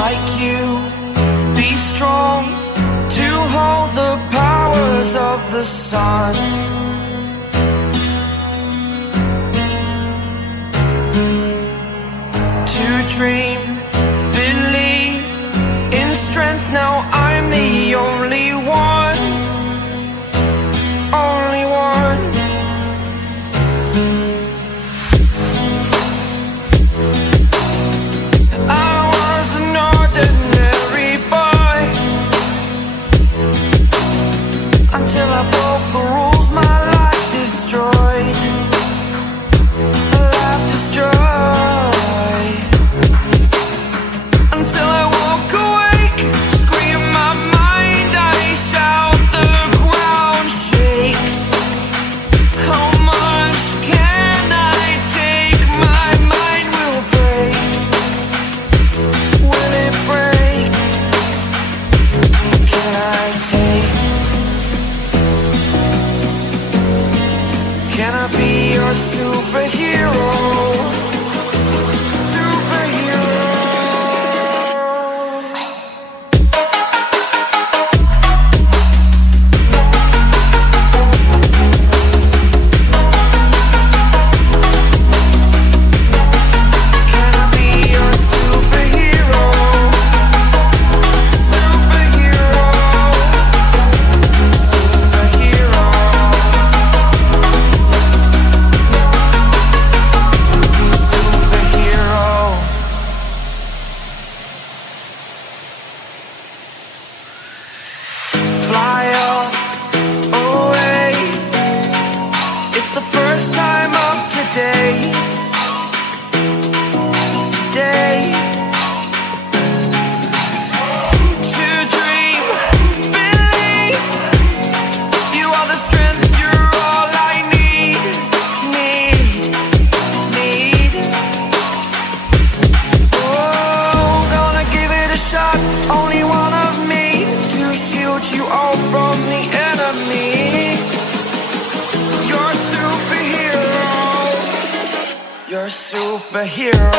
like you, be strong to hold the powers of the sun. To dream, believe in strength. Now I'm the only one, only one. I was an ordinary boy until I broke the rules. My life destroyed, life destroyed. Until I woke awake, scream my mind, I shout, the ground shakes. How much can I take? My mind will break. Will it break? Can I take? Can I be your superhero? Superhero. Can I be your superhero? Superhero. Superhero. Superhero. Fly up away. It's the first time of today. Today. To dream, believe. You are the strength, you're all I need. Need. Oh, gonna give it a shot. Only one of me to shield you all from the enemy. You're a superhero. You're a superhero.